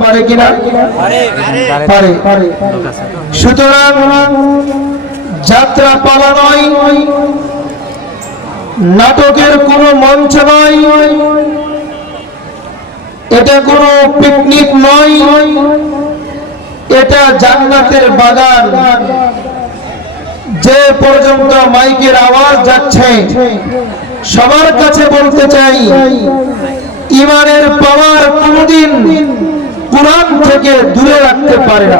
পারে কিনা? পারে। সুতরাং যাত্রা পালা নয়, নাটকের কোনো মঞ্চ নয়, এটা কোনো পিকনিক নয়, এটা জান্নাতের বাগান। যে পর্যন্ত মাইকের আওয়াজ যাচ্ছে সবার কাছে বলতে চাই, ইমানের পাওয়ার কোনদিন কুরআন থেকে দূরে রাখতে পারে না।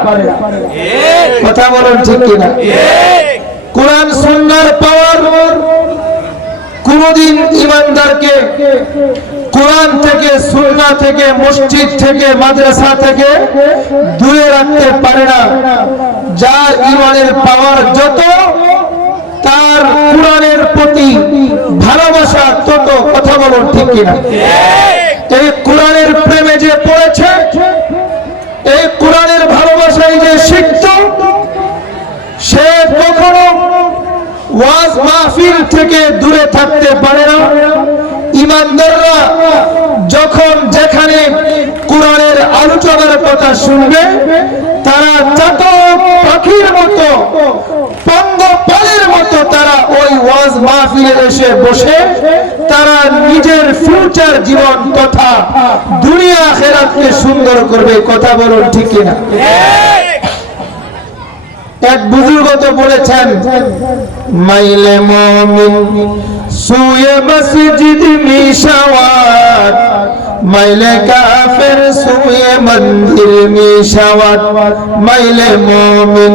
কথা বলেন ঠিক কিনা? কুরআন সুন্নাহর পাওয়ার কোনদিন ইমানদারকে কুরআন থেকে, সুন্নাহ থেকে, মসজিদ থেকে, মাদ্রাসা থেকে দূরে রাখতে পারে না। যার ইমানের পাওয়ার যত, তার কুরআনের প্রতি ভালোবাসা তত। কথা বলুন ঠিক কিনা? এই কোরআনের প্রেমে যে পড়েছে, এই কোরআনের ভালোবাসায় যে শিখত, সে কখনো ওয়াজ মাহফিল থেকে দূরে থাকতে পারে না। ইমানদাররা যখন যেখানে কোরআনের আলোচনার কথা শুনবে, তারা চাতক পাখির মতো, পঙ্গপালের মতো তারা ওই ওয়াজ মাহফিলে এসে বসে তারা নিজের ফিউচার জীবন তথা দুনিয়া আখিরাতকে সুন্দর করবে। কথা বলুন ঠিক কিনা? এক বুজুর্গ তো বলেছেন, মাইলে মুমিন সুয়ে মসজিদ মিশাওয়াত, মাইলে কাফের সুয়ে মন্দির মিশাওয়াত। মাইলে মুমিন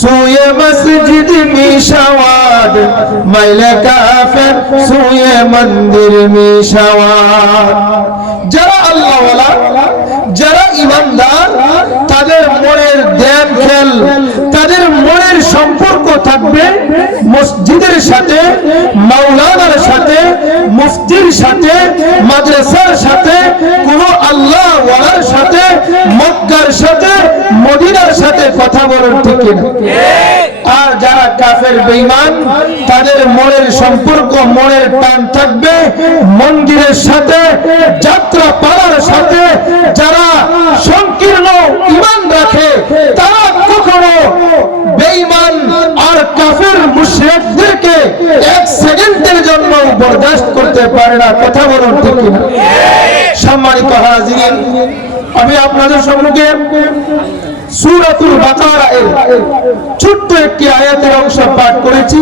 সুয়ে মসজিদ মিশাওয়াত, মাইলে কাফের সুয়ে মন্দির মিশাওয়াত। যারা আল্লাহওয়ালা, যারা ইমানদার, তাদের মনের ধ্যান খেল, তাদের মনের সম্পর্ক থাকবে মসজিদের সাথে, মাওলানার সাথে, মুফতির সাথে, মাদ্রাসার সাথে, কোন আল্লাহ ওয়ালার সাথে, মক্কার সাথে, মদিনার সাথে। কথা বলেন ঠিক কিনা? আর যারা কাফের বেঈমান, তাদের মনের সম্পর্ক, মনের টান থাকবে মন্দিরের সাথে, যাত্রা পালার সাথে। যারা সংকীর্ণ ঈমান রাখে, তারা কখনো বেঈমান আর কাফের মুশরিকদেরকে এক সেকেন্ডের জন্য বরদাস্ত করতে পারে না। কথা বলুন ঠিক কিনা? সম্মানিত হাজিরিন, আমি আপনাদের সম্মুখে সূরাতুল বাকারা এর ছোট্ট একটি আয়াতের অংশ পাঠ করেছি।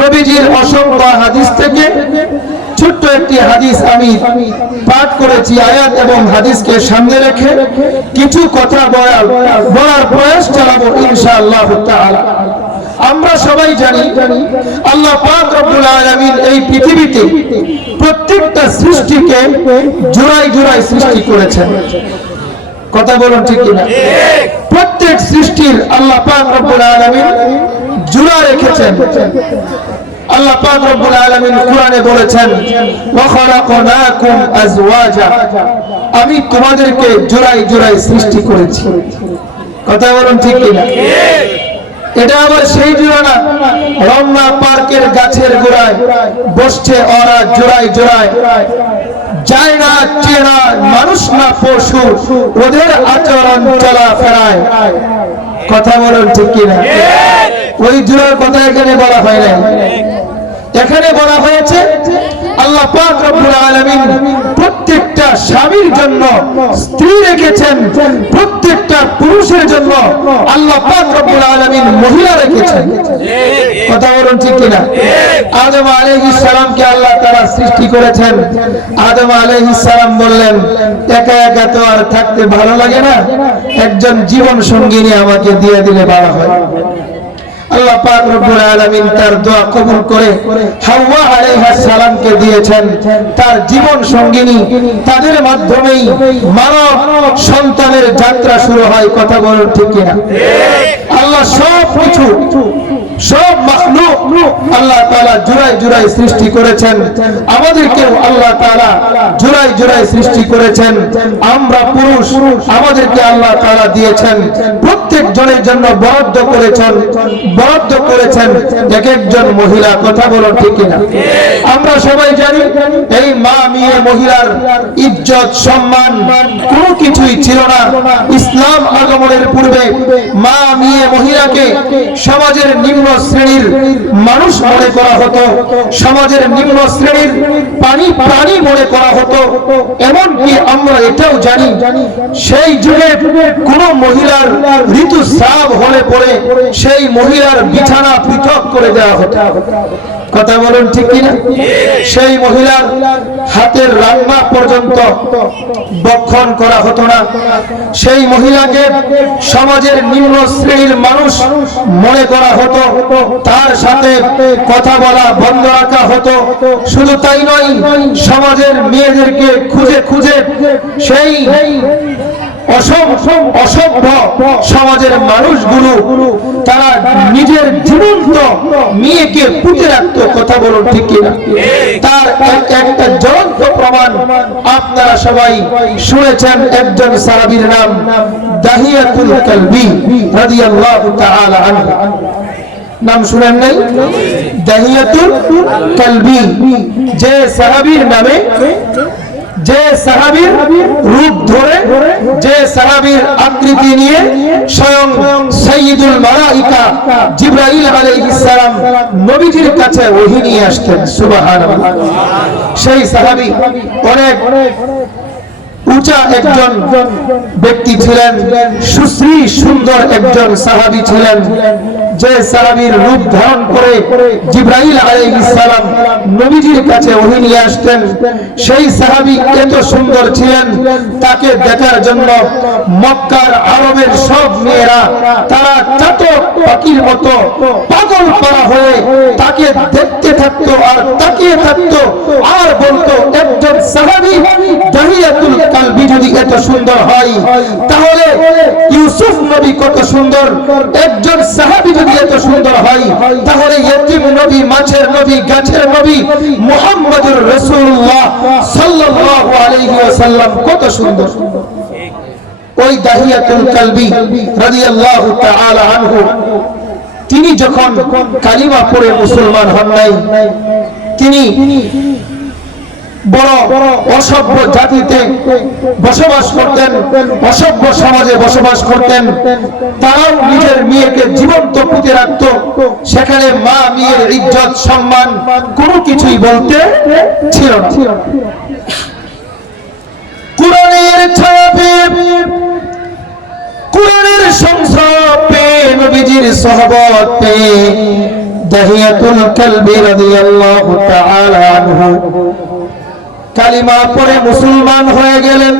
নবীজির অসংখ্য হাদিস থেকে ছোট্ট একটি হাদিস আমি পাঠ করেছি। আয়াত এবং হাদিসকে সামনে রেখে কিছু কথা বলার প্রয়াস চালাবো ইনশাআল্লাহ তাআলা। আমরা সবাই জানি, আল্লাহ পাক রব্বুল আলামিন এই পৃথিবীতে প্রত্যেকটা সৃষ্টিকে জোড়ায় জোড়ায় সৃষ্টি করেছেন। কথা বলুন ঠিক কিনা? প্রত্যেক সৃষ্টির আল্লাহ পাক রব্বুল আলামিন জোড়া রেখেছেন। আল্লাহ পাক রব্বুল আলামিন কোরআনে বলেছেন, ওয়া খালাকনাকুম আজওয়াজা, আমি তোমাদেরকে জোড়ায় জোড়ায় সৃষ্টি করেছি। কথা বলুন ঠিক কিনা? এটা আবার সেই জোড়া না, রমনা পার্কের গাছের গোড়ায় বসছে ওরা জোড়ায় জোড়ায়, যায় না চেনা মানুষ না পশু, ওদের আচরণ চলাফেরায়। কথা বলুন ঠিক কিনা? ওই জোড়ার কথা এখানে বলা হয় নাই। এখানে বলা হয়েছে আল্লাহ পাক রব্বুল আলামিন প্রত্যেকটা স্বামীর জন্য স্ত্রী রেখেছেন, প্রত্যেকটা পুরুষের জন্য আল্লাহ পাক রব্বুল আলামিন মহিলা রেখেছেন। কথা বলুন ঠিক কিনা? আদম আলাইহিস সালামকে আল্লাহ তাআলা সৃষ্টি করেছেন। আদম আলাইহিস সালাম বললেন, একা একা তো আর থাকতে ভালো লাগে না, একজন জীবন সঙ্গিনী আমাকে দিয়ে দিলে ভালো হয়। আল্লাহ পাক রব্বুল আলামিন তার দোয়া কবুল করে হাওয়া আলাইহিস সালামকে দিয়েছেন তার জীবন সঙ্গিনী। তাদের মাধ্যমেই মানব সন্তানের যাত্রা শুরু হয়। কথা বলুন ঠিক কিনা? আল্লাহ সব কিছু, সব মাখলুক আল্লাহ তাআলা জোড়ায় জোড়ায় সৃষ্টি করেছেন। আমাদেরকেও আল্লাহ তাআলা জোড়ায় জোড়ায় সৃষ্টি করেছেন। আমরা পুরুষ, আমাদেরকে আল্লাহ তাআলা দিয়েছেন, প্রত্যেক জনের জন্য বরাদ্দ করেছেন বরাদ্দ করেছেন এক একজন মহিলা। কথা বলো ঠিক কিনা? আমরা সবাই জানি এই মা মেয়ে মহিলার ইজ্জত সম্মান কোনো কিছুই ছিল না। ইসলাম আগমনের পূর্বে মা মেয়ে মহিলাকে সমাজের নিম্ন শ্রেণীর মানুষ মনে করা হতো, সমাজের নিম্ন শ্রেণীর প্রাণী মনে করা হতো। এমনকি আমরা এটাও জানি সেই যুগে কোন মহিলার ঋতুস্রাব হলে পরে সেই মহিলার বিছানা পৃথক করে দেওয়া হতো। কথা বলুন ঠিক কিনা? সেই মহিলার হাতের রান্না পর্যন্ত ভক্ষণ করা হতো না। সেই মহিলাকে সমাজের নিম্ন শ্রেণীর মানুষ মনে করা হতো, তার সাথে কথা বলা বন্ধ রাখা হতো। শুধু তাই নয়, সমাজের মেয়েদেরকে খুঁজে খুঁজে সেই অসভ্য সমাজের মানুষগুলো তারা নিজের জীবন্ত মেয়েকে পুঁতে রাখত। কথা বলুন ঠিক কিনা? তার একটা জ্বলন্ত প্রমাণ আপনারা সবাই শুনেছেন। একজন সাহাবীর নাম দাহিয়াতুল কালবি রাদিয়াল্লাহু তাআলা আনহু। নাম শুনেন নাই? দাহিয়াতুল কালবি, যে সাহাবীর নামে, যে সাহাবীর রূপ ধরে, যে সাহাবীর আকৃতি নিয়ে স্বয়ং সাইয়্যিদুল মালাইকা জিবরাইল আলাইহিস সালাম নবীজির কাছে ওহী নিয়ে আসতেন। সুবহানাল্লাহ। সেই সাহাবী অনেক উঁচা একজন ব্যক্তি ছিলেন, সুশ্রী সুন্দর একজন সাহাবী ছিলেন, যে সাহাবীর রূপ ধারণ করে জিবরাইল আলাইহিস সালাম নবীজির কাছে ওহী নিয়ে আসতেন। সেই সাহাবী এত সুন্দর ছিলেন, তাকে দেখার জন্য মক্কার আরবের সব মেয়েরা তারা চাতক পাখির মতো পাগল পারা হয়ে তাকে দেখতে থাকতো আর তাকিয়ে থাকতো আর বলতো, একজন সাহাবী দাহিয়াতুল কালবি যদি এত সুন্দর হয় তাহলে ইউসুফ নবী কত সুন্দর, একজন সাহাবী যদি এত সুন্দর হয় তাহলে ইতিম নবী, মাছের নবী, গাছের নবী মুহাম্মদুর রাসূলুল্লাহ সাল্লাল্লাহু আলাইহি ওয়াসাল্লাম কত সুন্দর। ওই দাহিয়াতুল কালবি রাদিয়াল্লাহু তাআলা আনহু তিনি যখন কালিমা পড়ে মুসলমান হন নাই, তিনি বড় অসভ্য জাতিতে বসবাস করতেন, অসভ্য সমাজে বসবাস করতেন। তারাও নিজের মেয়েকে জীবন্ত পুঁতে রাখত। সেখানে মা মেয়ের ইজ্জত সম্মান কোনো কিছুই বলতে ছিল না। কুরআনের ছায়া পেয়ে, কুরআনের সংস্রব পেয়ে, নবীজির সোহবত পেয়ে দাহিয়াতুল কালবি রাদিয়াল্লাহু তাআলা আনহু কালিমা পড়ে মুসলমান হয়ে গেলেন।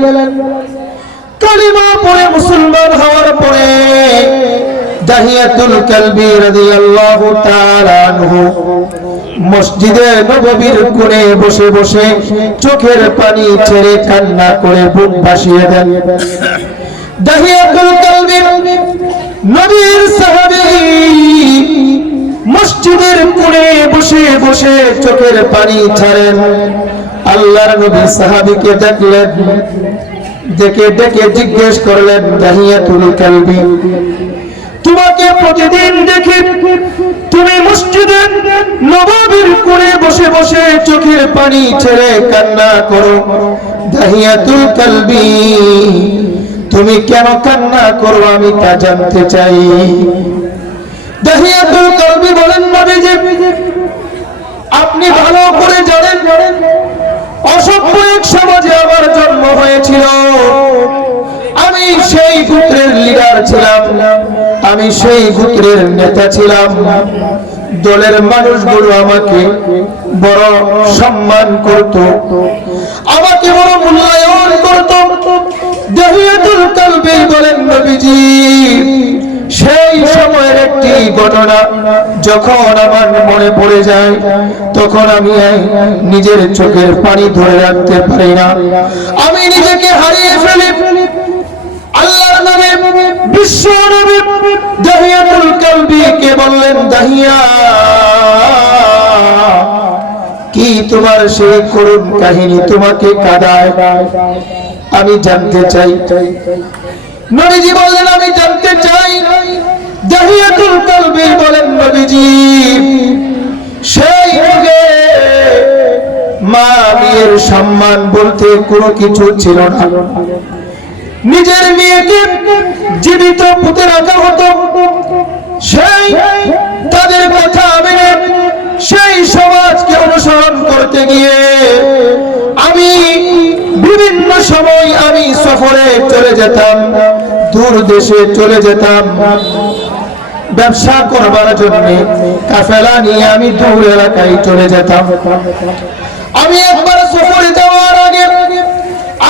কালিমা পড়ে মুসলমান হওয়ার পরে দাহিয়াতুল কালবি রাদিয়াল্লাহু তাআলা আনহু মসজিদে নববীর কোণে বসে বসে চোখের পানি ছেড়ে কান্না করে বুক ভাসিয়ে দেন। দাহিয়াতুল কালবি নবীর সাহাবী মসজিদের কোণে বসে বসে চোখের পানি ছাড়েন। আল্লাহর নবী সাহাবীকে দেখলেন, ডেকে ডেকে জিজ্ঞেস করলেন, দাহিয়াতুল কালবি, তোমাকে প্রতিদিন দেখি তুমি মসজিদে নববীর কোণে বসে বসে চোখের পানি ছেড়ে কান্না করো, দাহিয়াতুল কালবি তুমি কেন কান্না করো আমি তা জানতে চাই। দাহিয়াতুল কালবি বলেন, নবীজি আপনি ভালো করে জানেন অসভ্য এক সমাজে আমার জন্ম হয়েছিল। আমি সেই গোত্রের লিডার ছিলাম, আমি সেই গোত্রের নেতা ছিলাম। দলের মানুষগুলো আমাকে বড় সম্মান করত, আমাকে বড় মূল্যায়ন করত। দাহিয়াতুল কালবি বলেন, নবীজি সেই সময়ের একটি ঘটনা যখন আমার মনে পড়ে যায় তখন আমি নিজের চোখের পানি ধরে রাখতে পারি না, আমি নিজেকে হারিয়ে ফেলি। আল্লাহর নবী বিশ্ব নবী দাহিয়াতুল কালবি কে বললেন, দাহিয়া কি তোমার সেই করুণ কাহিনী তোমাকে কাঁদায়? আমি জানতে চাই। নবীজি বললেন, আমি জানতে চাই দাহিয়াতুল কলবি বলেন নবীজি সেই যুগে মা মেয়ের সম্মান বলতে কোনো কিছু ছিল না। নিজের মেয়েকে জীবিত পুঁতে রাখা হতো। সেই তাদের কথা মেনে সেই সমাজকে অনুসরণ করতে গিয়ে আমি বিভিন্ন সময় আমি সফরে চলে যেতাম, দূর দেশে চলে যেতাম ব্যবসা করবার জন্য। কাফেলা নিয়ে আমি দূর এলাকায় চলে যেতাম। আমি একবার সফরে যাওয়ার আগে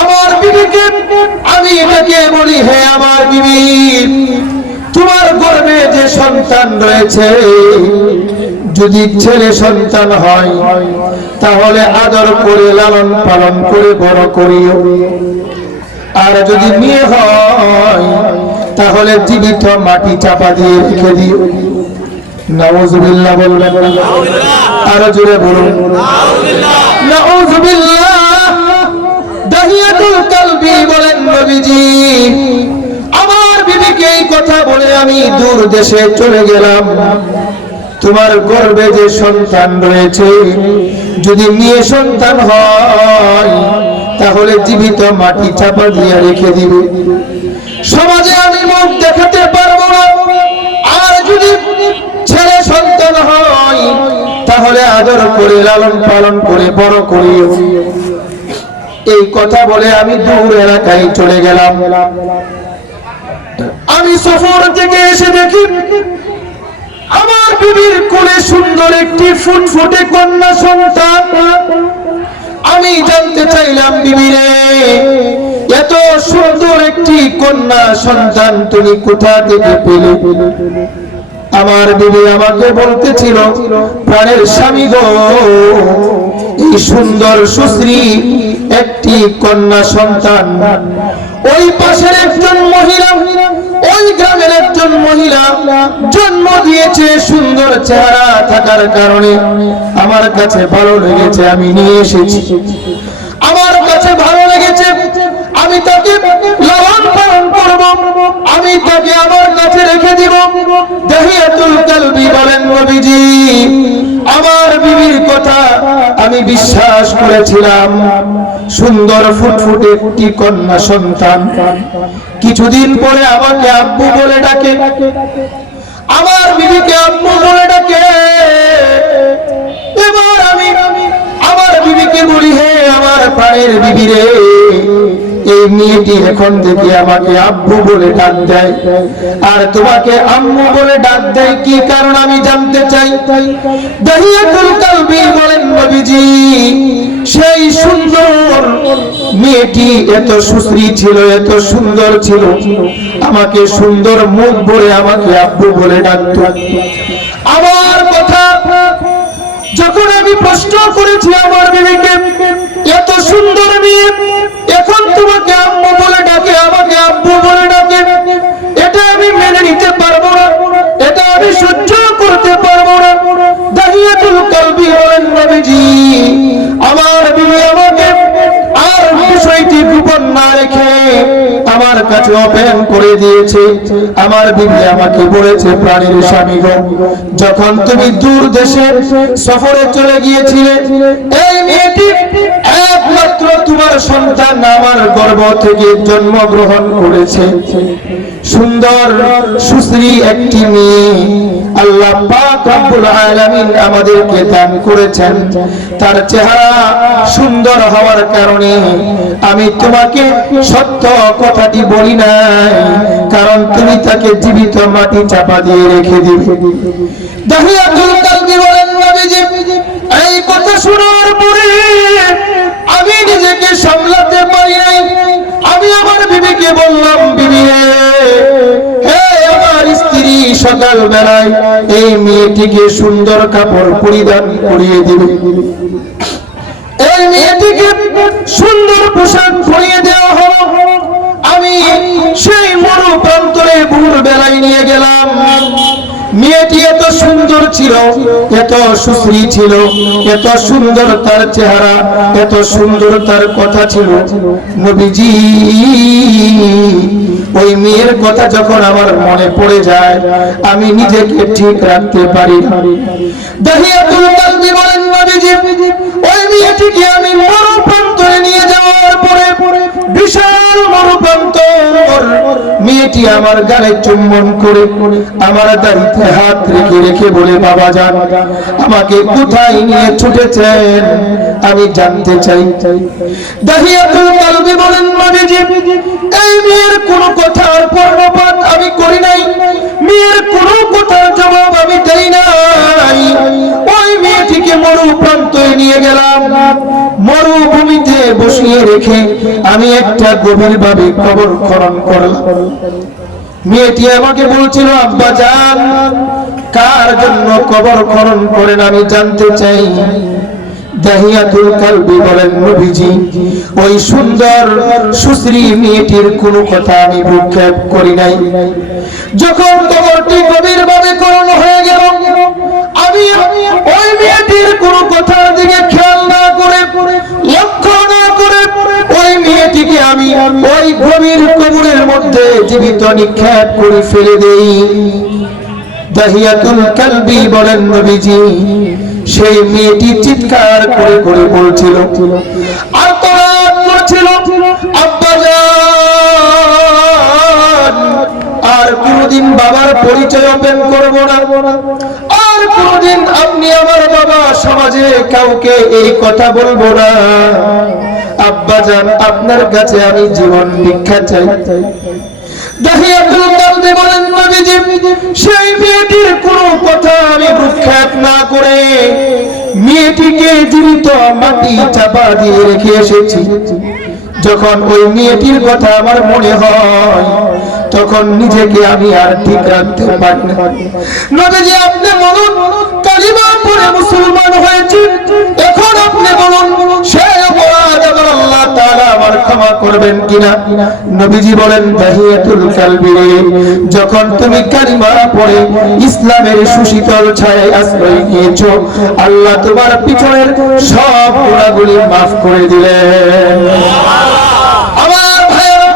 আমার বিবিকে আমি এটাকে বলি, হে আমার বিবি, তোমার গর্ভে যে সন্তান রয়েছে যদি ছেলে সন্তান হয় তাহলে আদর করে লালন পালন করে বড় করিও, আর যদি মেয়ে হয় তাহলে জীবিত মাটি চাপা দিয়ে রেখে দিও। নাউযুবিল্লাহ বলবেন, আরো জোরে বলুন নাউযুবিল্লাহ। দাহিয়াতুল কলবি বলেন নবীজি আমার বিবিকে এই কথা বলে আমি দূর দেশে চলে গেলাম। তোমার গর্ভে যে সন্তান রয়েছে যদি মেয়ে সন্তান হয় তাহলে জীবিত মাটি চাপা দিয়ে রেখে দিবে। সমাজে আমি মুখ দেখাতে পারবো না, আর যদি ছেলে সন্তান হয় তাহলে আদর করে লালন পালন করে বড় করিও। এই কথা বলে আমি দূর এলাকায় চলে গেলাম। আমি সফর থেকে এসে দেখি আমার বিবির কোলে সুন্দর একটি ফুটফুটে কন্যা সন্তান। আমি জানতে চাইলাম, বিবিরে এত সুন্দর একটি কন্যা সন্তান তুমি কোথা থেকে পেলে? আমার বিবি আমাকে বলতেছিল, প্রাণের স্বামী গো, এই সুন্দর সুশ্রী একটি কন্যা সন্তান ওই পাশের একজন মহিলা, ওই গ্রামের একজন মহিলা জন্ম দিয়েছে। সুন্দর চেহারা থাকার কারণে আমার কাছে ভালো লেগেছে, আমি নিয়ে এসেছি। আমার কাছে ভালো লেগেছে, আমি তাকে লালন পালন করব, আমি তাকে আমার কাছে রেখে দিব। দাহিয়াতুল কলবি বলেন নবীজি আমার বিবির কথা আমি বিশ্বাস করেছিলাম। সুন্দর ফুটফুটে একটি কন্যা সন্তান। কিছুদিন পরে আমাকে আব্বু বলে ডাকে, আমার বিবিকে আব্বু বলে ডাকে। এবার আমি আমার বিবিকে বলি, হে আমার প্রাণের বিবি রে, এই মেয়েটি এখন থেকে আমাকে আব্বু বলে ডাক দেয়, আর তোমাকে আম্মু বলে ডাক দেয় কি কারণ আমি জানতে চাই। দাহিয়াতুল কলবি বলেন নবীজি সেই সুন্দর মেয়েটি এত সুশ্রী ছিল, এত সুন্দর ছিল, আমাকে সুন্দর মুখ বলে আমাকে আব্বু বলে ডাকত। আমার কথা যখন আমি প্রশ্ন করেছি আমার বিবিকে, এত সুন্দর মেয়ে এখন তোমাকে আম্মু বলে ডাকে, আমাকে আব্বু বলে ডাকে, এটা আমি মেনে নিতে পারবো না, এটা আমি সহ্য করতে পারবো না। দাহিয়াতুল কলবি বলেন নবীজি আমার বিবি আমাকে আর বিষয়টি গোপন না রেখে আমার কাছে ওপেন করে দিয়েছে। আমার বিবি আমাকে বলেছে, প্রাণের স্বামী গো, যখন তুমি দূর দেশে সফরে চলে গিয়েছিলে এই মেয়েটি একমাত্র তোমার সন্তান আমার গর্ভ থেকে জন্মগ্রহণ করেছে। সুন্দর সুশ্রী একটি মেয়ে আল্লাহ পাক রব্বুল আলামিন আমাদেরকে দান করেছেন। তার চেহারা সুন্দর হওয়ার কারণে আমি তোমাকে সত্য কথাটি বলি নাই, কারণ তুমি তাকে জীবিত মাটি চাপা দিয়ে রেখে দিবে। দাহিয়াতুল কলবি বলেন নবীজি এই কথা শোনার পরে আমি নিজেকে সামলাতে পারি নাই। আমি আমার বিবিকে বললাম, বিবি হে আমার স্ত্রী, সকাল বেলায় এই মেয়েটিকে সুন্দর কাপড় পরিধান করিয়ে দিবে, এই মেয়েটিকে সুন্দর পোশাক পরিয়ে দেওয়া হলো। আমি সেই মরু প্রান্তরে ভোর বেলায় নিয়ে গেলাম। মেয়েটি এত সুন্দর ছিল, এত সুশ্রী ছিল, এত সুন্দর তার চেহারা, এত সুন্দর তার কথা ছিল। নবীজি ওই মেয়ের কথা যখন আমার মনে পড়ে যায় আমি নিজেকে ঠিক রাখতে পারি না। দাহিয়াতুল কালবি বলেন নবীজি ওই মেয়েটিকে আমি মরুপ্রান্তরে নিয়ে যাওয়ার পরে বিশাল মরুপ্রান্তর মেয়েটি আমার গালে চুম্বন করে আমার দাড়িতে হাত রেখে রেখে বলে বাবা জান আমাকে কোথায় নিয়ে ছুটেছেন আমি জানতে চাই। দাহিয়াতুল কালবি বলেন নবীজি এই মেয়ের কোনো কথার কর্ণপাত আমি করি নাই, মেয়ের কোনো কথার জবাব আমি দেই নাই। ওই মেয়েটিকে মরুপ্রান্তরে নিয়ে গেলাম, মরুভূমিতে বসিয়ে রেখে আমি একটা গভীরভাবে কবর খনন করলাম। মেয়েটি আমাকে বলছিল আব্বা জান কার জন্য কবর খনন করেন আমি জানতে চাই। দাহিয়াতুল কালবি বলেন নবীজি ওই সুন্দর সুশ্রী মেয়েটির কোনো কথা আমি ভ্রুক্ষেপ করি নাই। যখন কবরটি গভীরভাবে খনন হয়ে গেল আমি ওই মেয়েটির কোনো কথার দিকে খেয়াল না করে লক্ষ্য না করে ওই মেয়েটিকে আমি ওই গভীর কবরের মধ্যে জীবিত নিক্ষেপ করে ফেলে দেই। দাহিয়াতুল কালবি বলেন নবীজি সেই মেয়েটি চিৎকার করে করে বলছিল আর্তনাদ করছিল আব্বা জান আর কোনদিন বাবার পরিচয় ওপেন করব না, আর কোনদিন আপনি আমার বাবা সমাজে কাউকে এই কথা বলবো না। আব্বা জান আপনার কাছে আমি জীবন ভিক্ষা চাই। দাহিয়াতুল কালবি বলেন নবীজি সেই মেয়েটির কোনো কথা আমি ভ্রুক্ষেপ না করে মেয়েটিকে জীবিত মাটি চাপা দিয়ে রেখে এসেছি। যখন ওই মেয়েটির কথা আমার মনে হয় তখন নিজেকে আমি আর ঠিক রাখতে পারি না। নবীজি আপনি বলুন কালিমা পড়ে মুসলমান হয়েছি, এখন আপনি বলুন সেই অপরাধ আমার আল্লাহ তাআলা আমার ক্ষমা করবেন কিনা। নবীজি বলেন দাহিয়াতুল কালবি যখন তুমি কালিমা পড়ে ইসলামের সুশীতল ছায়ায় আশ্রয় নিয়েছো আল্লাহ তোমার পিছনের সব গুনাহগুলি মাফ করে দিলেন। আমার ভাইরা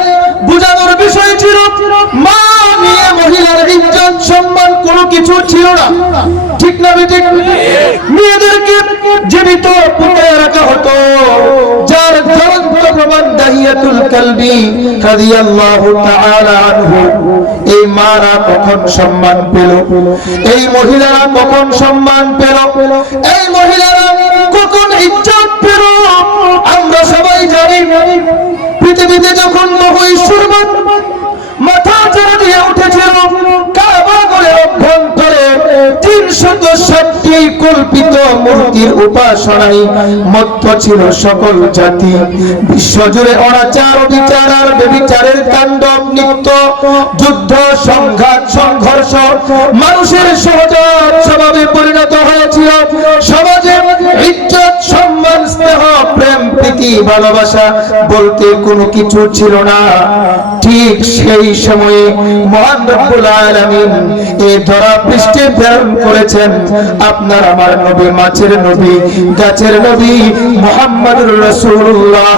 বুঝানোর বিষয় ছিল মা মেয়ে মহিলার ইজ্জত সম্মান কোনো কিছু ছিল না, ঠিক না ঠিক? মেয়েদেরকে জীবিত পুঁতে রাখা হতো, যার জ্বলন্ত প্রমাণ দাহিয়াতুল কালবি রাদিয়াল্লাহু তাআলা আনহু। এই মারা কখন সম্মান পেল, এই মহিলারা কখন সম্মান পেল, এই মহিলারা কখন ইজ্জত পেল আমরা সবাই জানি। পৃথিবীতে যখন মহীশুরবাদ মাথা ছেড়ে দিয়ে উঠেছিল কাবা ঘরের অভ্যন্তরে 360টি কল্পিত মূর্তির উপাসনায় মত্ত ছিল সকল জাতি। বিশ্বজুড়ে অনাচার বিচার আর ব্যভিচারের তাণ্ডব নিত্য, যুদ্ধ সংঘাত সংঘর্ষ মানুষের সহজাত স্বভাবে পরিণত হয়েছিল। সমাজে ইজ্জত সম্মান স্নেহ প্রেম প্রীতি ভালোবাসা বলতে কোনো কিছু ছিল না। ঠিক সেই সময়ে মহান রব্বুল আলামিন এই ধরা পৃষ্ঠে প্রেরণ করেছেন আপনার আমার নবী, মাছের নবী, গাছের নবী মুহাম্মদুর রাসূলুল্লাহ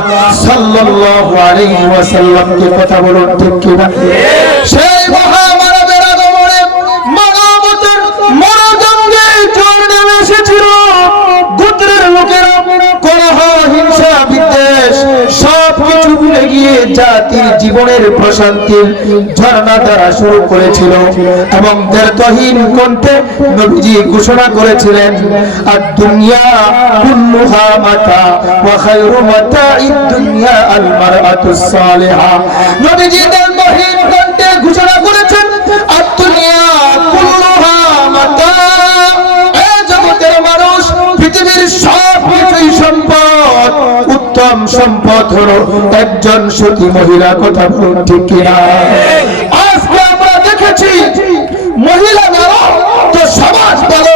সাল্লাল্লাহু আলাইহি ওয়াসাল্লামকে। কথা বলুন ঠিক কি না? সেই মহামানবের আগমনে মানবতার মরজঙ্গে ঝড় নেমে এসেছিল। গোত্রের লোকেরা কলহ হিংসা বিদ্বেষ সবকিছু ভুলে গিয়ে জাতির জীবনের প্রশান্তির ঝর্ণা দ্বারা শুরু করেছিল এবং দ্ব্যর্থহীন কণ্ঠে নবীজি ঘোষণা করেছিলেন আর দুনিয়া কুল্লুহা মাতা ওয়া খায়রু মাতা'id দুনিয়া আল মারআতুস সালিহা। নবীজি দ্ব্যর্থহীন কণ্ঠে ঘোষণা করেছেন আর দুনিয়া কুল্লুহা মাতা, এই জগতের মানুষ পৃথিবীর সব কিছুই সম্পদ, উত্তম সম্পদ হলো একজন সতী মহিলা। কথা বলুন ঠিক কিনা? আজকে আমরা দেখেছি মহিলা ভালো তো সমাজ ভালো,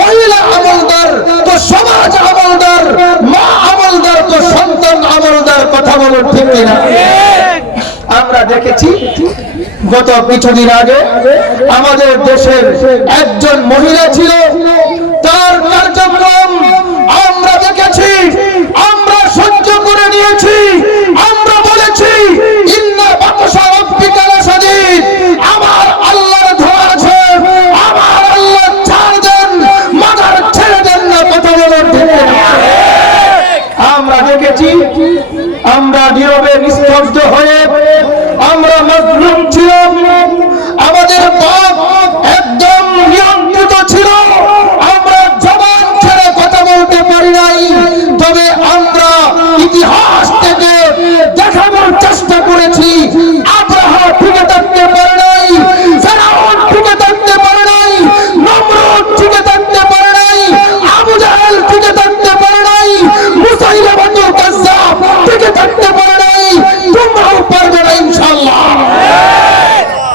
মহিলা আমলদার তো সমাজ আমলদার, মা আমলদার তো সন্তান আমলদার। কথা বলুন ঠিক কিনা? আমরা দেখেছি গত কিছুদিন আগে আমাদের দেশের একজন মহিলা ছিল, তার কার্যক্রম আমরা দেখেছি, আমরা সহ্য করে নিয়েছি, আমরা বলেছি ইন্না বাতশা রাব্বিকা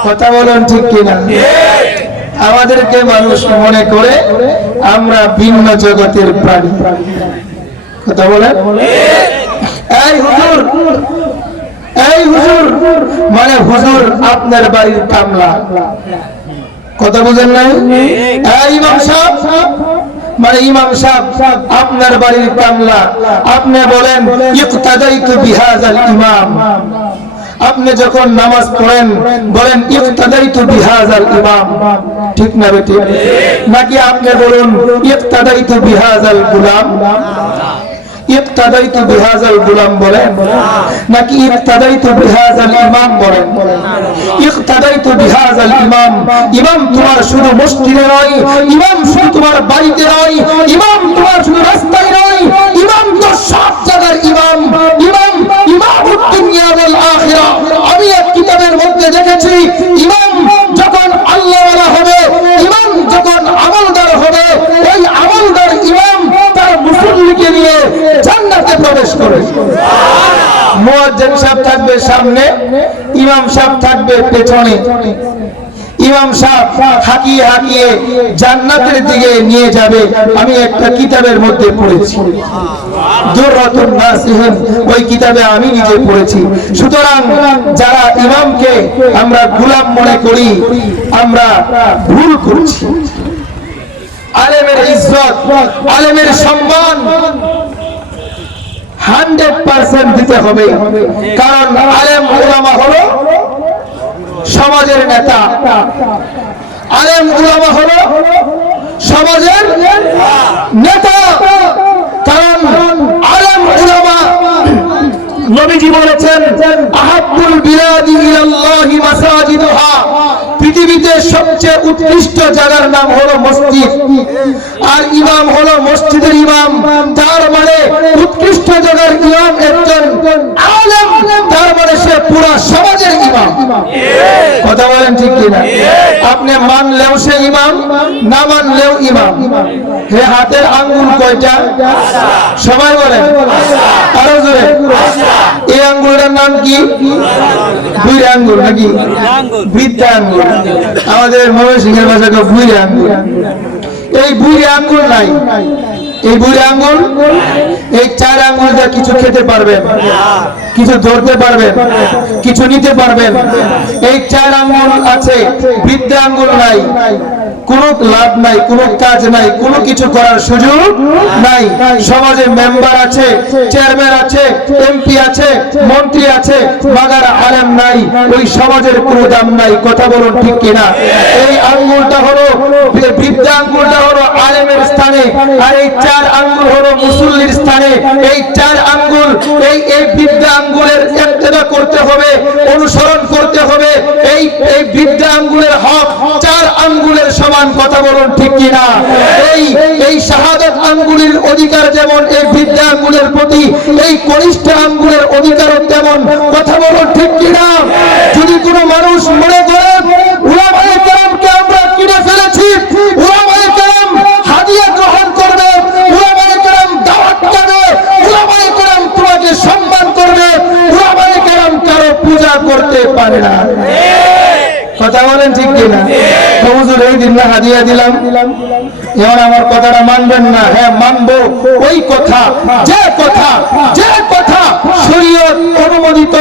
কথা বলেন ঠিক কিনা? আমাদেরকে মানুষ মনে করে আমরা ভিন্ন জগতের প্রাণী। কথা বলেন। এই হুজুর মানে হুজুর আপনার বাড়ির কামলা। কথা বুঝেন নাই? ইমাম সাহেব মানে ইমাম সাহেব আপনার বাড়ির কামলা। আপনি বলেন ইক্তাদাইতু বিহাযাল ইমাম। আপনি যখন নামাজ পড়েন বলেন ইক্তাদাইতু বিহাযাল ইমাম, ঠিক না বেটি? নাকি আপনি বলুন ইক্তাদাইতু বিহাযাল গুলাম? ইক্তাদাইতু বিহাযাল গুলাম বলেন নাকি ইক্তাদাইতু বিহাযাল ইমাম বলেন? ইক্তাদাইতু বিহাযাল ইমাম। ইমাম তোমার শুধু মসজিদে নয়, ইমাম শুধু তোমার বাড়িতে নয়, ইমাম তোমার শুধু রাস্তায় নয়, ইমাম তো সব জায়গার ইমাম। ইমাম ইমামুদ দুনিয়া ওয়াল আখিরা। আমি এক কিতাবের মধ্যে দেখেছি ইমাম যখন আল্লাহওয়ালা হবে, ইমাম যখন আমলদার হবে, ওই আমলদার ইমাম তার মুসল্লিকে নিয়ে জান্নাতে প্রবেশ করে। মুয়াজ্জিন সাহেব থাকবে সামনে, ইমাম সাহেব থাকবে পেছনে। ইমাম সাহেব হাঁকিয়ে হাঁকিয়ে জান্নাতের দিকে নিয়ে যাবে। আমি একটা কিতাবের মধ্যে পড়েছি, দুররাতুন নাসিহিন, ওই কিতাবে আমি নিজে পড়েছি। সুতরাং যারা ইমামকে আমরা গোলাম মনে করি আমরা ভুল করছি। আলেমের ইজ্জত, আলেমের সম্মান 100% দিতে হবে। কারণ আলেম উলামা হলো সমাজের নেতা, আলেম উলামা হলো সমাজের নেতা। কারণ আলেম উলামা, নবীজি বলেছেন আহাব্বুল বিলাদি ইলাল্লাহি মাসাজিদুহা, পৃথিবীতে সবচেয়ে উৎকৃষ্ট জায়গার নাম হলো মসজিদ, আর ইমাম হলো মসজিদের ইমাম। তার মানে উৎকৃষ্ট জায়গার ইমাম একজন আলেম, তার মানে সে পুরো সমাজের ইমাম। কথা বলেন ঠিক কিনা? আপনি মানলেও সে ইমাম, না মানলেও ইমাম। হে হাতের আঙ্গুল কয়টা? সবাই বলেন, আরো জোরে। এই আঙ্গুলটার নাম কি? বুড়ি আঙ্গুল নাকি বৃদ্ধা আঙ্গুল? আমাদের ময়মনসিংহের ভাষাকে বুড়ি আঙ্গুল। এই বুড়ি আঙ্গুল নাই, এই বুড়ি আঙ্গুল, এই 4 আঙ্গুল দিয়ে কিছু খেতে পারবেন, কিছু ধরতে পারবেন, কিছু নিতে পারবেন। এই 4 আঙ্গুল আছে, বৃদ্ধা আঙ্গুল নাই, কোনো লাভ নাই, কোনো কাজ নাই, কোনো কিছু করার সুযোগ নাই। সমাজে মেম্বার আছে, চেয়ারম্যান আছে, এমপি আছে, মন্ত্রী আছে, মাগার আলেম নাই, ওই সমাজের কোনো দাম নাই। কথা বলুন ঠিক কিনা? এই আঙ্গুলটা হলো, বৃদ্ধা আঙ্গুলটা হলো আলেমের স্থানে, আর এই 4 আঙ্গুল হলো মুসল্লির স্থানে। এই 4 আঙ্গুল, এই বৃদ্ধা আঙ্গুলের ইক্তেদা করতে হবে, অনুসরণ করতে হবে। এই বৃদ্ধা আঙ্গুলের হক 4 আঙ্গুলের সমান। কথা বলুন ঠিক কিনা? এই শাহাদাত আঙ্গুলের অধিকার যেমন এই বৃদ্ধা আঙ্গুলের প্রতি, এই কনিষ্ঠ আঙ্গুলের অধিকারও তেমন। কথা বলুন ঠিক কিনা? যদি কোনো মানুষ মনে করে উলামায়ে কেরামকে আমরা কিনে ফেলেছি, উলামায়ে কেরাম হাদিয়া গ্রহণ করবে, উলামায়ে কেরাম দাওয়াত দেবে, উলামায়ে কেরাম তোমাকে সম্মান করবে, উলামায়ে কেরাম কারো পূজা করতে পারে না। কথা বলেন ঠিক কিনা? হুজুর এই দিন না হাদিয়া দিলাম, এবার আমার কথাটা মানবেন না? হ্যাঁ মানবো। ওই কথা, যে কথা শরীয়ত অনুমোদিত,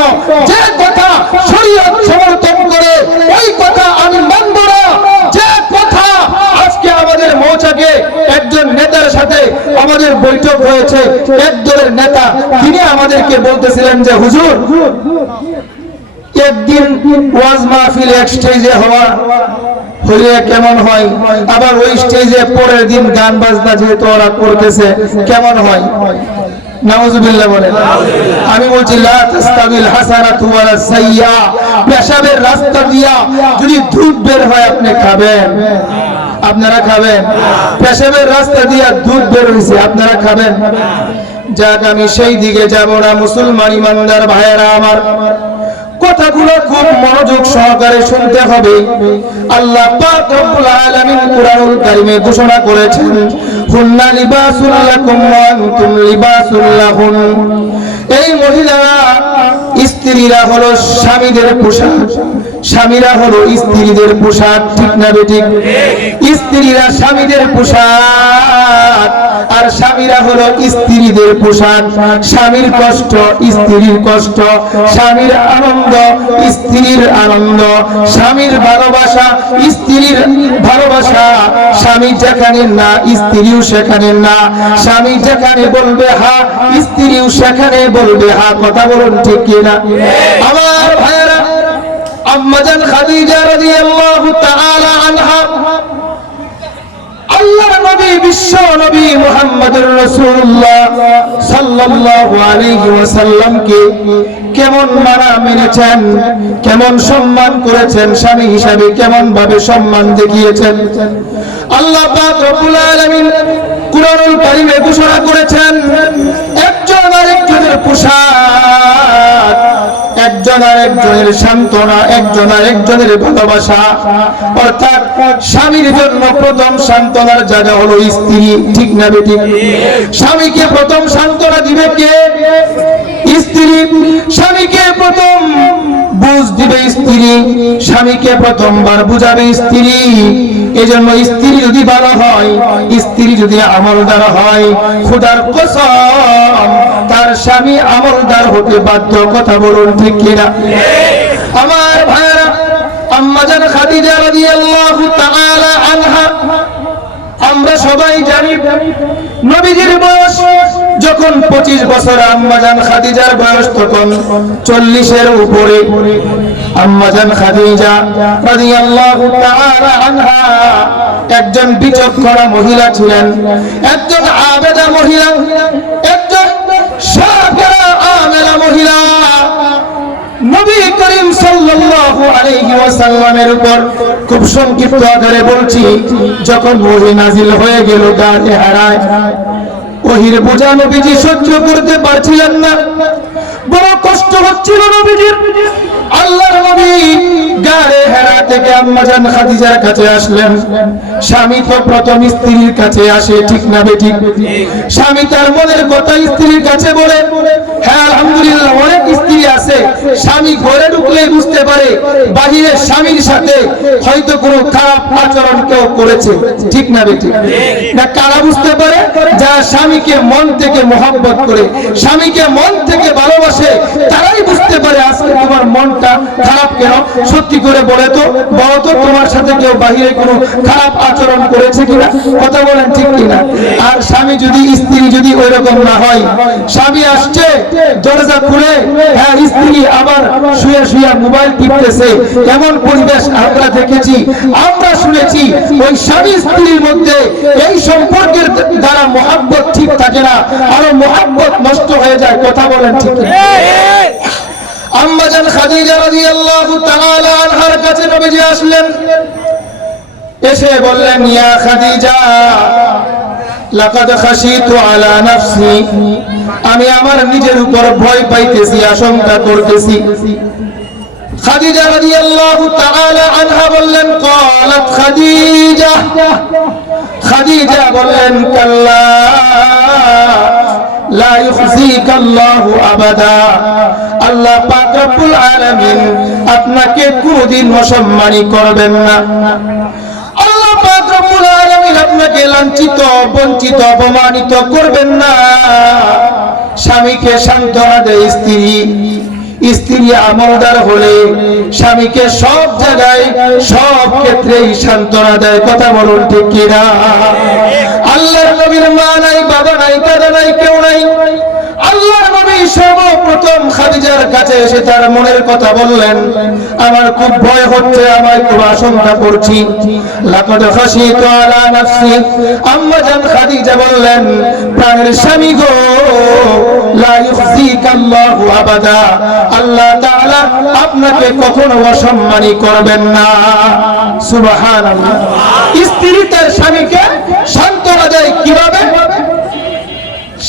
যে কথা শরীয়ত সমর্থন করে, ওই কথা আমি মানবো না। যে কথা আজকে আমাদের মৌচাকে একজন নেতার সাথে আমাদের বৈঠক হয়েছে, একদলের নেতা, তিনি আমাদেরকে বলতেছিলেন যে হুজুর একদিন ওয়াজ মাহফিল এক স্টেজে হলে কেমন হয়, আবার ওই স্টেজে পরের দিন গান বাজনা যেহেতু ওরা করতেছে কেমন হয়? নাউজুবিল্লাহ বলেন। আমি বলছি লা তাস্তাবিল হাসানাতু ওয়ালা সাইয়্যা, পেশাবের রাস্তা দিয়া যদি দুধ বের হয় আপনি খাবেন? আপনারা খাবেন? পেশাবের রাস্তা দিয়া দুধ বের হইছে, আপনারা খাবেন? যাক, আমি সেই দিকে যাব না। মুসলমান ইমানদার ভাইয়েরা আমার, কথাগুলো খুব মনোযোগ সহকারে শুনতে হবে। আল্লাহ পাক রব্বুল আলামিন কুরআনুল কারীমে ঘোষণা করেছেন হুন্না লিবাসুল লাকুম ওয়া আনতুম লিবাসুল লাহুন। এই মহিলারা স্ত্রীরা হলো স্বামীদের পোশাক, স্বামীরা হলো স্ত্রীদের পোশাক, ঠিক না বেঠিক? স্ত্রীরা স্বামীদের পোশাক আর স্বামীরা হলো স্ত্রীদের পোশাক। স্বামীর কষ্ট স্ত্রীর কষ্ট, স্বামীর আনন্দ স্ত্রীর আনন্দ, স্বামীর ভালোবাসা স্ত্রীর ভালোবাসা। স্বামী যেখানে না স্ত্রীও সেখানে না, স্বামী যেখানে বলবে হা স্ত্রীও সেখানে বলবে হা। কথা বলুন ঠিক কিনা? আমার ভাইয়েরা, আম্মাজান খাদিজা রাদিয়াল্লাহু তাআলা আনহা আল্লাহর নবী বিশ্ব নবী মুহাম্মদুর রাসূলুল্লাহ সাল্লাল্লাহু আলাইহি ওয়াসাল্লামকে কেমন মানা মেনেছেন, কেমন সম্মান করেছেন, স্বামী হিসাবে কেমন ভাবে সম্মান দেখিয়েছেন। আল্লাহ পাক রব্বুল আলামিন কুরআনুল কারীমে ঘোষণা করেছেন, একজন আরেকজনের পোশাক, একজন আরেকজনের সান্ত্বনা, একজন আরেকজনের ভালোবাসা। অর্থাৎ স্বামীর জন্য প্রথম সান্ত্বনার জায়গা হলো স্ত্রী, ঠিক না বেঠিক? স্বামীকে প্রথম সান্ত্বনা দিবে কে? স্ত্রী। স্বামীকে প্রথম বুঝ দিবে স্ত্রী, স্বামীকে প্রথমবার বুঝাবে স্ত্রী। এজন্য স্ত্রী যদি ভালো হয়, স্ত্রী যদি আমলদার হয়, খোদার কসম তার স্বামী আমলদার হতে বাধ্য। কথা বলুন ঠিক কিনা? আমার ভাইরা, আম্মাজান খাদিজা রাদিয়াল্লাহু তাআলা আনহা, আমরা সবাই জানি নবীজির বয়স যখন 25 বছর, আম্মাজান খাদিজার বয়স তখন 40-এর উপরে। আম্মাজান খাদিজা রাদিয়াল্লাহু তাআলা আনহা একজন বিচক্ষণা মহিলা ছিলেন, একজন আবেদা মহিলা, একজন শাকিরা আমেলা মহিলা। নবী করিম সাল্লাল্লাহু আলাইহি ওয়াসাল্লামের উপর খুব সংক্ষিপ্ত আকারে বলছি, যখন ওহী নাজিল হয়ে গেল গায়ে হারায়, ওহীর বোঝা নবীজি সহ্য করতে পারছিলেন না, বড় কষ্ট হচ্ছিল নবীজির। আল্লাহর নবী গায়ে হারা থেকে আম্মাজান খাদিজার কাছে আসলেন। স্বামী তো প্রথম স্ত্রীর কাছে আসে, ঠিক না বেঠিক? স্বামী তার মনের কথা স্ত্রীর কাছে বলে। হ্যাঁ আলহামদুলিল্লাহ, অনেক স্ত্রী আছে স্বামী ঘরে ঢুকলেই বুঝতে পারে বাহিরে স্বামীর সাথে হয়তো কোনো খারাপ আচরণ কেউ করেছে, ঠিক না বেঠিক? না, কারা বুঝতে পারে? যারা স্বামীকে মন থেকে মহব্বত করে, স্বামীকে মন থেকে ভালোবাসে, তারাই বুঝতে পারে আজকে তোমার মনটা খারাপ কেন। সত্যি করে বলে তো, বলো তো তোমার সাথে কেউ বাহিরে কোনো খারাপ আচরণ করেছে কিনা? কথা বলেন ঠিক কিনা? আর স্বামী যদি, স্ত্রী যদি ওই রকম না হয়, স্বামী আসছে দরজা খুলে, হ্যাঁ স্ত্রী আবার শুয়ে শুয়ে মোবাইল টিপতেছে, এমন পরিবেশ আমরা দেখেছি, আমরা শুনেছি। ওই স্বামী স্ত্রীর মধ্যে এই সম্পর্কের দ্বারা মহব্বত ঠিক থাকে না, আরো মহব্বত নষ্ট হয়ে যায়। কথা বলেন ঠিক কিনা? আম্মাজান খাদিজা রাদিয়াল্লাহু তাআলা আনহার কাছে নবীজি আসলেন, এসে বললেন, ইয়া খাদিজা লাকাদ খাশিতু আলা নাফসি, আমি আমার নিজের উপর ভয় পাইতেছি, আশঙ্কা করতেছি। খাদিজা রাদিয়াল্লাহু তাআলা আনহা বললেন, ক্বালাত খাদিজা, খাদিজা বললেন, কাল্লা লা ইউখজিকাল্লাহু আবাদা, আল্লাহ পাক রব্বুল আলামিন আপনাকে কোনদিন অসম্মানী করবেন না। আল্লাহ পাক রব্বুল আলামিন আপনাকে লাঞ্ছিত, বঞ্চিত, অপমানিত করবেন না। স্বামীকে সান্ত্বনা দেয় স্ত্রী, স্ত্রী আমলদার হলে স্বামীকে সব জায়গায় সব ক্ষেত্রেই সান্ত্বনা দেয়। কথা বলুন ঠিক কিনা? আল্লাহর নবীর মা নাই, বাবা নাই, দাদা নাই, কেউ নাই। আল্লাহর নবী সর্বপ্রথম খাদিজার কাছে এসে তার মনের কথা বললেন, আমার খুব ভয় হচ্ছে, আমার খুব আশঙ্কা করছি। লাকাদ খাশিতু আলা নাফসি, আম্মাজান খাদিজা বললেন, প্রাণের স্বামী গো, লা ইউখজিকাল্লাহু আবাদা, আল্লাহ তাআলা আপনাকে কখনো অসম্মানী করবেন না। সুবহানাল্লাহ। স্ত্রী তার স্বামীকে সান্ত্বনা দেয় কিভাবে?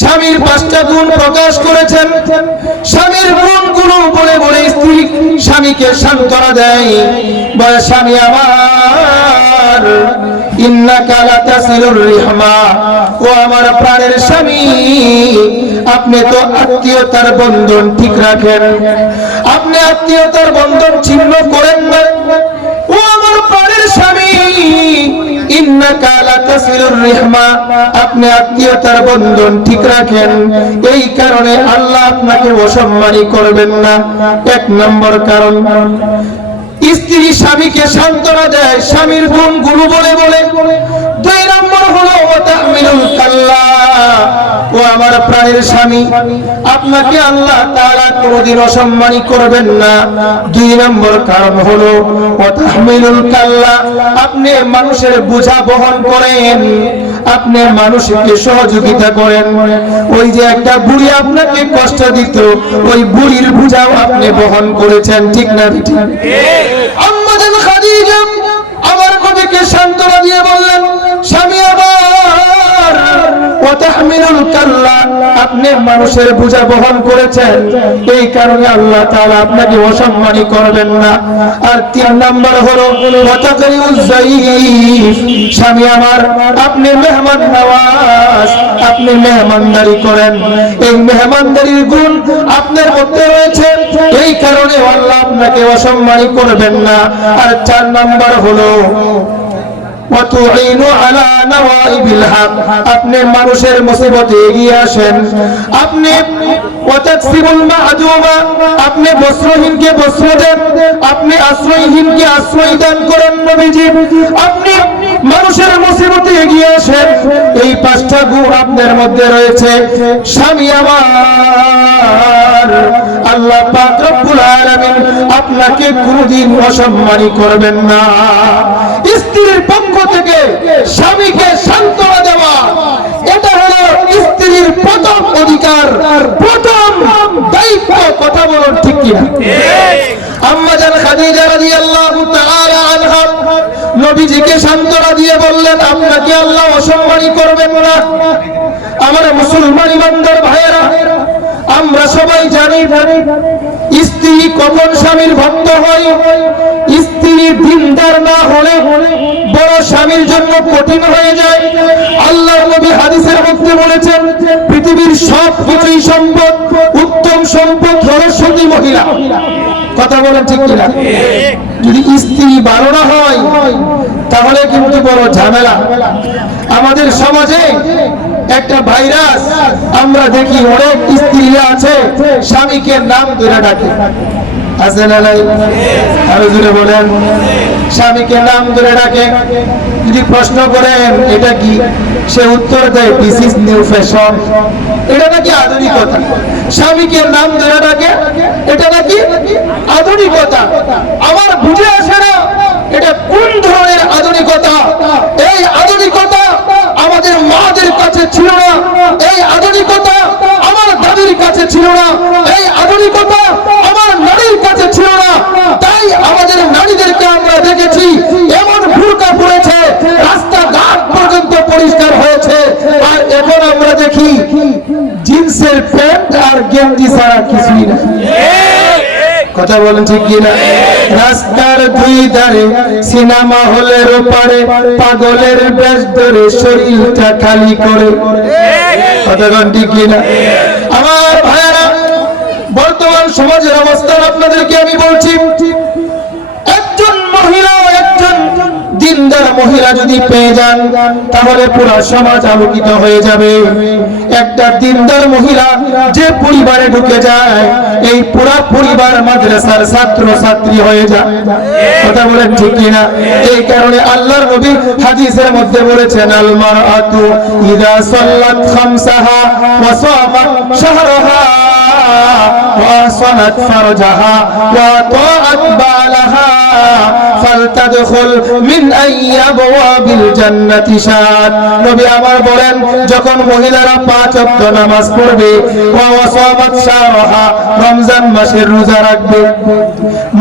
স্বামীর 5টা গুণ প্রকাশ করেছেন। স্বামীর গুণগুলো বলে বলে স্ত্রী স্বামীকে সান্ত্বনা দেয়, বলে, স্বামী আমার ইন্নাকা লাতাসিলুর রিহমা, ও আমার প্রাণের স্বামী, আপনি তো আত্মীয়তার বন্ধন ঠিক রাখেন, আপনি আত্মীয়তার বন্ধন ছিন্ন করেন না। ও আমার প্রাণের স্বামী, ইন্নাকা লাতাসিলুর রিহমা, আপনি আত্মীয়তার বন্ধন ঠিক রাখেন, এই কারণে আল্লাহ আপনাকে অসম্মানী করবেন না। এক নম্বর কারণ, স্ত্রী স্বামীকে সান্ত্বনা দেয় স্বামীর গুণগুলো বলে বলে। দুই নম্বর হলো ওয়াতাহমিলুল কাল্লা, ও আমার প্রাণের স্বামী, আপনাকে আল্লাহ তাআলা কোনদিন অসম্মানী করবেন না। দুই নম্বর কারণ হলো ওয়াতাহমিলুল কাল্লা, আপনি মানুষের বোঝা বহন করেন, আপনি মানুষকে সহযোগিতা করেন। ওই যে একটা বুড়ি আপনাকে কষ্ট দিত, ওই বুড়ির বোঝাও আপনি বহন করেছেন, ঠিক না ঠিক? আম্মা জান খাদিজা আমার নবীকে সান্ত্বনা দিয়ে বললেন, স্বামী আমার, ওয়াতাহমিলুল কাল্লা, আপনি মানুষের বোঝা বহন করেছেন, এই কারণে আল্লাহ তাআলা আপনাকে অসম্মানী করবেন না। আর তিন নম্বর হলো ওয়াতাকরিউজ যায়ীফ, স্বামী আমার, আপনি মেহমান নওয়াজ, আপনি মেহমানদারি করেন, এই মেহমানদারির গুণ আপনার মধ্যে রয়েছে, এই কারণে আল্লাহ আপনাকে অসম্মানী করবেন না। আর চার নম্বর হলো ওয়াতুইনু আলা নওয়াইবিল হক, আপনি মানুষের মুসিবতে এগিয়ে আসেন, আপনি ওয়াতাকসিবুল মা'দুমা, আপনি বস্ত্রহীনকে বস্ত্র দেন, আপনি আশ্রয়হীনকে আশ্রয় দান করেন নবীজি, আপনি মানুষের মুসিবতে এগিয়ে আসেন, এই পাঁচটা গুণ আপনার মধ্যে রয়েছে। স্বামী আমার, আল্লাহ পাক রব্বুল আলামিন আপনাকে কোনদিন অসম্মানী করবেন না। স্ত্রীর পক্ষ থেকে স্বামীকে সান্ত্বনা দেওয়া, এটা হলো স্ত্রীর প্রথম অধিকার, প্রথম দায়িত্ব। কথা বলুন ঠিক কিনা? আম্মা জান খাদিজা রাদিয়াল্লাহু তাআলা আনহা নবীজিকে সান্ত্বনা দিয়ে বললেন, আপনাকে আল্লাহ অসম্মানী করবেন না। আমার মুসলমান ইমানদার ভাইয়েরা, আমরা সবাই জানি স্ত্রী কখন স্বামীর ভক্ত হয়। স্ত্রী দিনদার না হলে বড় স্বামীর জন্য কঠিন হয়ে যায়। আল্লাহর নবী হাদিসের মধ্যে বলেছেন, পৃথিবীর সব কিছুই সম্পদ, উত্তম সম্পদ হলো সতী মহিলা। কথা বলেন ঠিক কিনা? যদি স্ত্রী ভালো না হয় তাহলে কিন্তু বড় ঝামেলা। আমাদের সমাজে একটা ভাইরাস আমরা দেখি, অনেক স্ত্রীরা আছে স্বামীকে নাম ধরে ডাকে, আছে না নাই? আরো জোরে বলেন। স্বামীকে নাম ধরে ডাকে, যদি প্রশ্ন করেন এটা কি, সে উত্তর দেয় দিস ইজ নিউ ফ্যাশন, এটা নাকি আধুনিকতা। স্বামীকে নাম ধরে ডাকে, এটা নাকি আধুনিকতা। আমার বুঝে আসে না এটা কোন ধরনের আধুনিকতা। এই আধুনিকতা আমাদের মাদের কাছে ছিল না, এই আধুনিকতা আমার দাদির কাছে ছিল না, এই আধুনিকতা আমার নারীর কাছে ছিল না। তাই আমাদের নারীদেরকে আমরা দেখেছি এমন বুরকা পরেছে, রাস্তাঘাট পর্যন্ত পরিষ্কার হয়েছে। আর এখন আমরা দেখি জিন্সের প্যান্ট আর গেঞ্জি ছাড়া কিছুই না। কথা বলেন ঠিক কিনা? রাস্তার দুই ধারে, সিনেমা হলের পারে, পাগলের বেশ ধরে শরীরটা খালি করে। কথা বলেন ঠিক কিনা? আমার ভাইয়েরা, বর্তমান সমাজের অবস্থান আপনাদেরকে আমি বলছি, একজন মহিলা, একজন দিনদার মহিলা যদি পেয়ে যান তাহলে পুরো সমাজ আলোকিত হয়ে যাবে। একটা দিনদার মহিলা যে পরিবারে ঢুকে যায়, এই পুরো পরিবার মাদ্রাসার ছাত্র ছাত্রী হয়ে যায়। কথা বলেন ঠিক কিনা? এই কারণে আল্লাহর নবী হাদিসের মধ্যে বলেছেন, আল মারআতু ইযা সাল্লাত খামসাহা ওয়া সামাত শাহরাহা ওয়া সানাত ফারজাহা ওয়া তাআত বালাহা ফালতাদখুল মিন আইয়াবওয়াবিল জান্নাতি শাআত। নবী আমার বলেন, যখন মহিলারা 5 ওয়াক্ত নামাজ পড়বে, ওয়া সামাত শাহরাহা, রমজান মাসের রোজা রাখবে,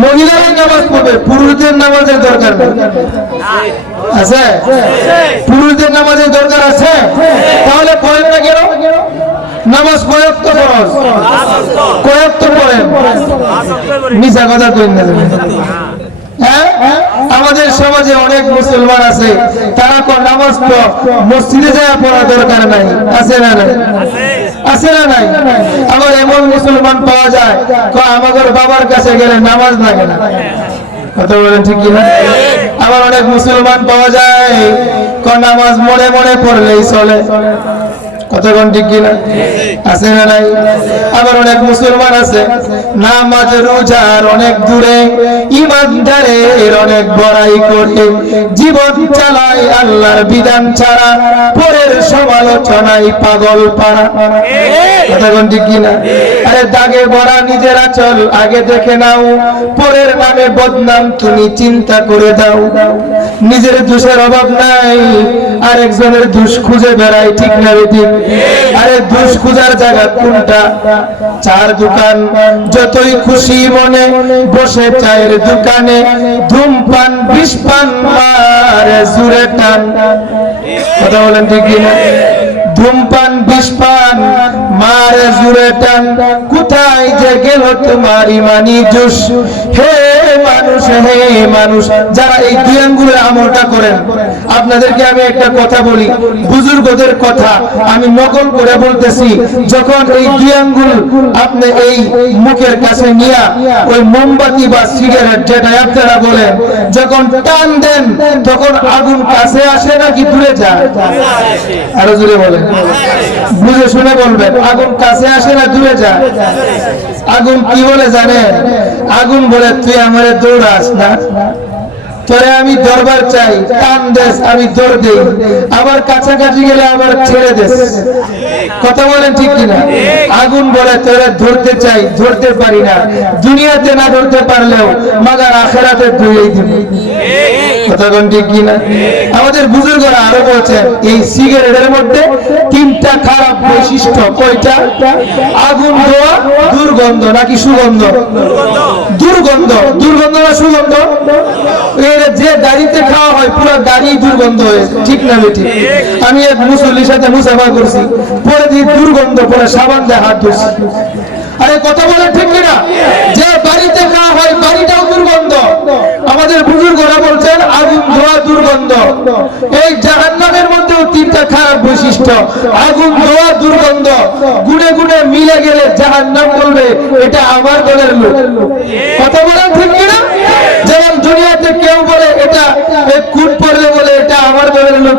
মহিলারা নামাজ পড়বে, পুরুষদের নামাজের দরকার নেই। আছে? পুরুষদের নামাজের দরকার আছে? তাহলে পড়েন না কেন? নামাজ কয়েকটা ফরজ, কয়েকটা পড়েন, মিছা কথা কইন না। হ্যাঁ, আমাদের সমাজ সমাজে অনেক মুসলমান আছে, তারা কোন নামাজ তো মসজিদে যায় পড়া দরকার নাই, আছে না নাই? আছে না নাই? আবার এমন মুসলমান পাওয়া যায় আমাদের বাবার কাছে গেলে নামাজ লাগে না, কথা বলেন ঠিক কিনা? আবার অনেক মুসলমান পাওয়া যায় নামাজ মনে মনে পড়লেই চলে, কতক্ষণ ঠিক কিনা? আছে না নাই? আবার অনেক মুসলমান আছে নামাজ রোজার অনেক দূরে, ইমানদারের অনেক বড়াই করে, জীবন চালায় আল্লাহর বিধান ছাড়া, পরের সমালোচনায় পাগল পাড়া, কতক্ষণ ঠিক কিনা? আরে দাগে ভরা নিজের আচল আগে দেখে নাও, পরের নামে বদনাম তুমি চিন্তা করে দাও। নিজের দোষের অভাব নাই, আরেকজনের দোষ খুঁজে বেড়াই, ঠিক না ঠিক? আরে দোষ খুঁজার জায়গা কোনটা? চার দোকান, যতই খুশি মনে বসে চায়ের দোকানে, ধূমপান বিষপান মারে জুড়ে টান, কথা বলেন ঠিক কিনা? ধূমপান বিষপান মারে জুড়ে টান, কোথায় যে গেল তোমার ইমানি জোশ? হে মানুষ, হে মানুষ, যারা এই দুই আঙ্গুলের আমলটা করেন, আপনাদেরকে আমি একটা কথা বলি, বুজুর্গদের কথা আমি নকল করে বলতেছি। যখন এই দুই আঙ্গুল আপনি এই মুখের কাছে নিয়ে ওই মোমবাতি বা সিগারেট যেটা আপনারা বলেন, যখন টান দেন তখন আগুন কাছে আসে নাকি দূরে যায়? আরো জোরে বলেন, বুঝে শুনে বলবেন, আগুন কাছে আসে না দূরে যায়? আগুন কি বলে জানেন? আগুন বলে তুই আমারে দৌড়াস না, তোরে আমি দরবার চাই, টান দেশ আমি দৌড় দেই, আবার কাছাকাছি গেলে আবার ছেড়ে দেশ, কথা বলেন ঠিক কিনা? আগুন বলে তোরে ধরতে চাই, ধরতে পারি না, দুনিয়াতে না ধরতে পারলেও মাগার আখেরাতে ধুয়েই দিব, কথা বলেন ঠিক কিনা? আমাদের বুজুর্গরা আরো বলছেন এই সিগারেটের মধ্যে তিনটা খারাপ বৈশিষ্ট্য, কয়টা? আগুন দেওয়া, দুর্গন্ধ নাকি সুগন্ধ? দুর্গন্ধ। দুর্গন্ধ না সুগন্ধ? যে দাড়িতে খাওয়া হয় পুরো দাড়ি দুর্গন্ধ হয়ে, ঠিক না বেটি? আমি এক মুসল্লির সাথে মুসাফা করছি, পরে দিয়ে দুর্গন্ধ, পরে সাবান দিয়ে হাত ধরছি। আরে কথা বলে ঠিক কিনা? যে বাড়িতে খাওয়া হয় বাড়িটাও দুর্গন্ধ। আমাদের বুজুর্গরা বলছেন আগুন ধোয়া দুর্গন্ধ। এই জাহান্নামের মধ্যেও তিনটা খারাপ বৈশিষ্ট্য, আগুন ধোয়া দুর্গন্ধ, গুনে গুনে মিলে গেলে জাহান্নাম বলবে এটা আমার দলের লোক, কথা বলেন ঠিক কিনা? যেমন দুনিয়াতে কেউ বলে এটা কোট পরলে বলে এটা আমার দলের লোক,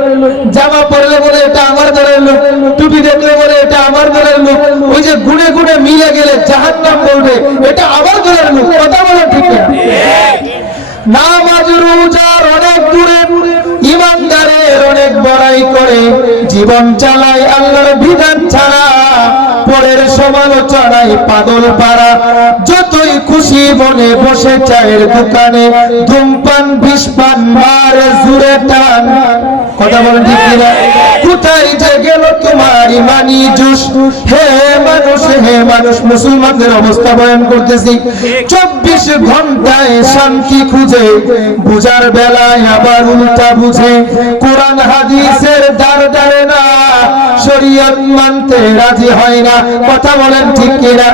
জামা পরলে বলে এটা আমার দলের লোক, টুপি দেখলে বলে এটা আমার দলের লোক, ওই যে গুনে গুনে মিলে গেলে জাহান্নাম বলবে এটা আমার দলের লোক, কথা বলেন ঠিক কিনা? নামাজ রোজার অনেক দূরে, ইমানদারের অনেক বড়াই করে, জীবন চালায় আল্লাহর বিধান ছাড়া, পরের সমালোচনায় পাগল পাড়া, যতই খুশি মনে বসে চায়ের দোকানে, ধূমপান বিষপান মারে জুড়ে টান, কথা বলেন ঠিক কিনা? কোথায় যে গেল তোমার ইমানি জোশ? হে মানুষ, হে মানুষ, মুসলমানদের অবস্থা বয়ান করতেছি। 24 ঘন্টায় শান্তি খুঁজে, বুঝার বেলায় আবার উল্টা বুঝে, কোরআন হাদিসের দ্বার দ্বারে না, শরীয়ত মানতে রাজি হয় না, কথা বলেন ঠিক কিনা?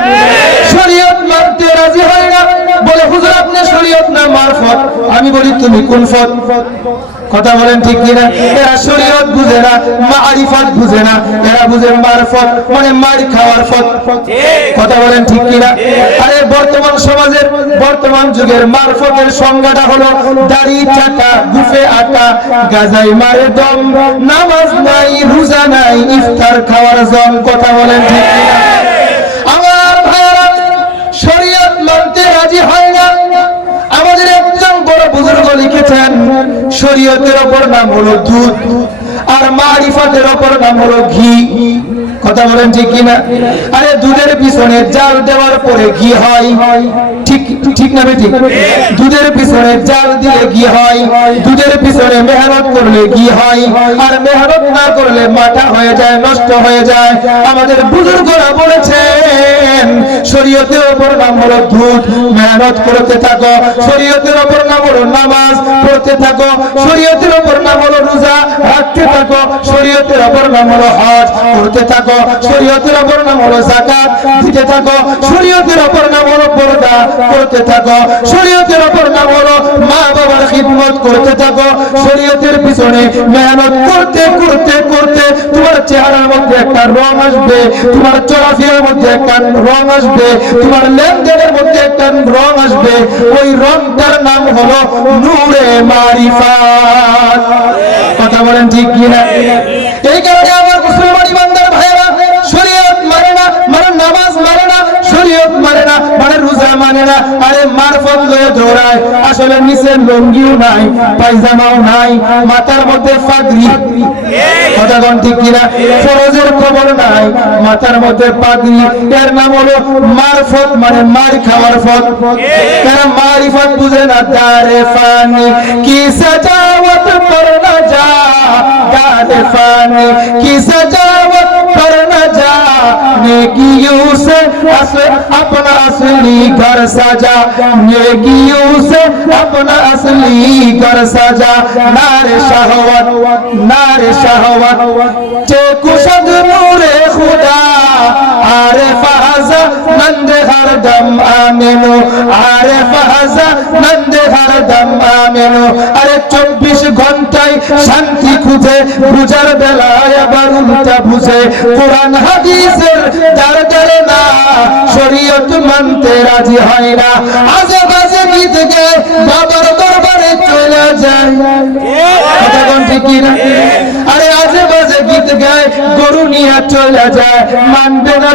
শরীয়ত মানতে রাজি হয় না, বলে হুজুর আপনি শরীয়ত না মারফত। আমি বলি তুমি কোন ফত, কথা বলেন ঠিক কিনা? এরা শরীয়ত বুঝে না, মারিফত বুঝে না, এরা বুঝে মারফত মানে মার খাওয়ার ফত, কথা বলেন ঠিক কিনা? আরে বর্তমান সমাজের, বর্তমান যুগের মারফতের সংজ্ঞাটা হলো দাড়ি টাকা, গুফে আটা, গাজাই মারে দম, নামাজ নাই, রোজা নাই, ইফতার খাওয়ার জম, কথা বলেন ঠিক কিনা? আমার ভাইরা শরীয়ত মানতে রাজি হয় না। আমাদের একজন বড় বুজুর্গ লিখেছেন শরীয়তের অপর নাম হলো দুধ, আর মারিফতের অপর নাম হলো ঘি, কথা বলেন ঠিক কিনা? আরে দুধের পিছনে জাল দেওয়ার পরে ঘি হয়, ঠিক ঠিক না বেটি? দুধের পিছনে জাল দিলে ঘি হয়, দুধের পিছনে মেহনত করলে ঘি হয়, আর মেহনত না করলে মাটা হয়ে যায়, নষ্ট হয়ে যায়। আমাদের বুজুর্গরা বলেছেন শরীয়তের অপর নাম হলো দুধ, মেহনত করতে থাকো, শরীয়তের অপর নাম হলো নামাজ পড়তে থাকো, শরীয়তের অপর নাম হলো রোজা রাখতে থাকো, শরীয়তের অপর নাম হলো হজ করতে থাকো, শরীয়তের অপর নাম হলো যাকাত দিতে থাকো, শরীয়তের অপর নাম হলো পর্দা করতে থাকো, শরীয়তের অপর নাম হলো মা বাবার খিদমত করতে থাকো, শরীয়তের পিছনে মেহনত করতে করতে করতে তোমার চেহারার মধ্যে একটা রং আসবে, তোমার চলাফেরার মধ্যে একটা রং আসবে, তোমার লেনদেনের মধ্যে একটা রং আসবে। ওই রংটার নাম হলো নূরে মারিফাত। কথা বলেন ঠিক কিনা? এই কারণে আমার মুসলমান ইমানদার ভাইরা শরীয়ত মানে না, মানে নামাজ মানে না, শরীয়ত মানে না, মানে রোজা মানে না, আরে মারফত লয়ে দৌড়ায়। আসলে নিচে লুঙ্গিও নাই, পায়জামাও নাই, মাথার মধ্যে পাগড়ি। কথা কোন ঠিক কিনা? ফরজের খবর নাই, মাথার মধ্যে পাগড়ি। এর নাম হলো মারফত, মানে মার খাওয়ার ফত। এরা মারিফত বুঝে না। দারে ফানি কি সজাওয়াত পর না যা, दारे फानी की सजावत पर न जा, नेकियों से अपना असली घर सजा, नेकियों से अपना असली घर सजा। नारे शहवत चे कुशद नूरे खुदा, आरे फहजा नंदे हर दम आमिनो, आरे फहजा नंदे हर दम आमिनो। अरे 24 ঘন্টায় শান্তি খুঁজে, বুঝার বেলায় আবার উল্টা বুঝে। কোরআন হাদিসের দ্বার দ্বারে না, শরীয়ত মানতে রাজি হয় না। আজে বাজে গীত গায়, বাবার দরবারে চলে যায়। কথা কোন ঠিক না? আরে আজে বাজে গীত গায়, গরু নিয়ে চলে যায়, মানবে না।